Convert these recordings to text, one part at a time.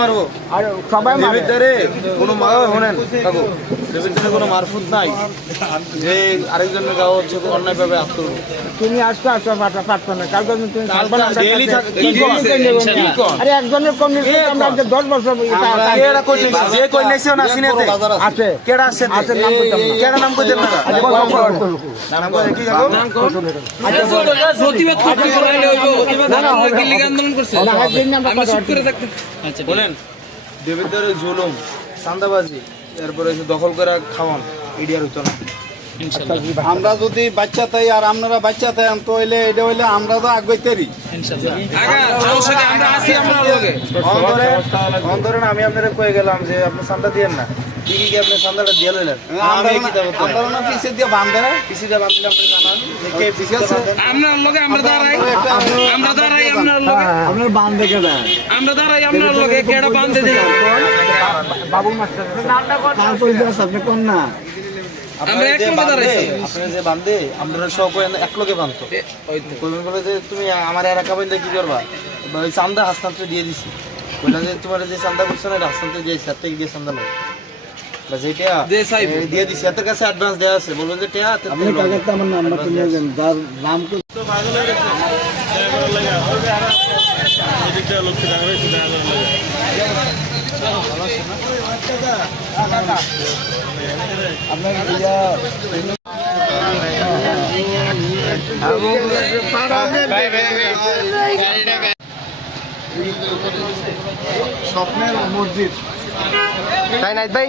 মারবো সবাই ভিতরে কোনো শোনেন কাকু ভিতরে কোনো মারফুত নাই যে আরেকজনের গাও হচ্ছে অন্যায় ভাবে আত্ম তুমি আসতে আসো পারতো না কাল তুমি আরে একজনের কম আমরা 10 বছর যে কই নাইছে না সিনেতে আছে কেডা আছে আছে নাম কইতাম কেডা নাম কইতেন না নাম কই কি কাকু নাম কত প্রতিবাদ করতে চাইলে হইবো প্রতিবাদ কি লিগে আন্দোলন করছে আমি চুপ করে থাকতে আচ্ছা বলেন দেবেন্দ্রের জুলুম চাঁদাবাজি এরপরে দখল করে খাওয়ান ইডিয়ার হইতো না আমরা যদি বাচ্চা তাই আর আপনারা বাচ্চা তাই তো হইলে এটা হইলে আমরা তো আগাইতেরি ধরেন আমি আপনারা কয়ে গেলাম যে আপনি চাঁদা দিয়েন না কি কি আপনি চাঁদাটা দিয়ে লইলেন আমরা পিছিয়ে দিয়ে বান্ধে পিছিয়ে দিয়ে বাঁধলে আপনি জানান যে কে পিছিয়ে আপনার লগে আমরা দাঁড়াই আপনার লগে আপনার বান দেখে দেন আমরা দাঁড়াই আপনার লগে কেডা বাঁধে দিই বাবু মাস্টার তারপর আপনি কোন না আমরা এক লগে দাঁড়াইছি আপনি যে বাঁধে আমরা সব এক লগে বাঁধতো কইবেন বলে যে তুমি আমার এলাকা বাইন্দা কি করবা ওই চাঁদা হস্তান্তর দিয়ে দিছি বললা যে তোমার যে চাঁদা করছো না হস্তান্তর দিয়েছি হাতে গিয়ে চাঁদা লাগে যেটা দিয়ে দিছি এত কাছে অ্যাডভান্স দেওয়া আছে বলবেন যে টিয়া আপনি কাগজটা আমার নাম্বার তো নিয়ে যান যার নাম তো পাগল হয়ে গেছে এদিকটা লোককে দাঁড়াবে সেটা আলাদা আপনার স্বপ্নের মসজিদ তাই নাই ভাই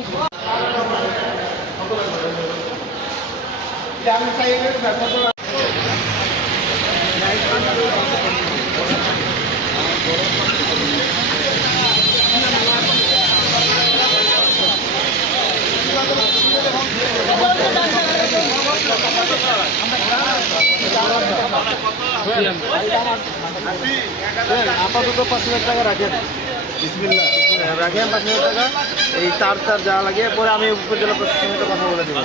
আপাতত 5,000 টাকা রাখেন বিসমিল্লাহ রাখেন 5,000 টাকা এই তার যা লাগে পরে আমি উপজেলা প্রশাসনের সাথে কথা বলে দেবো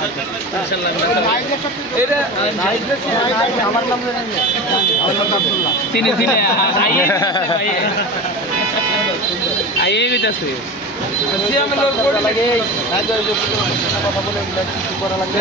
আমার নাম আব্দুল্লাহ চিনি আইয়ে বিতাছে সিএম লোক লাগে কথা বলে করা লাগবে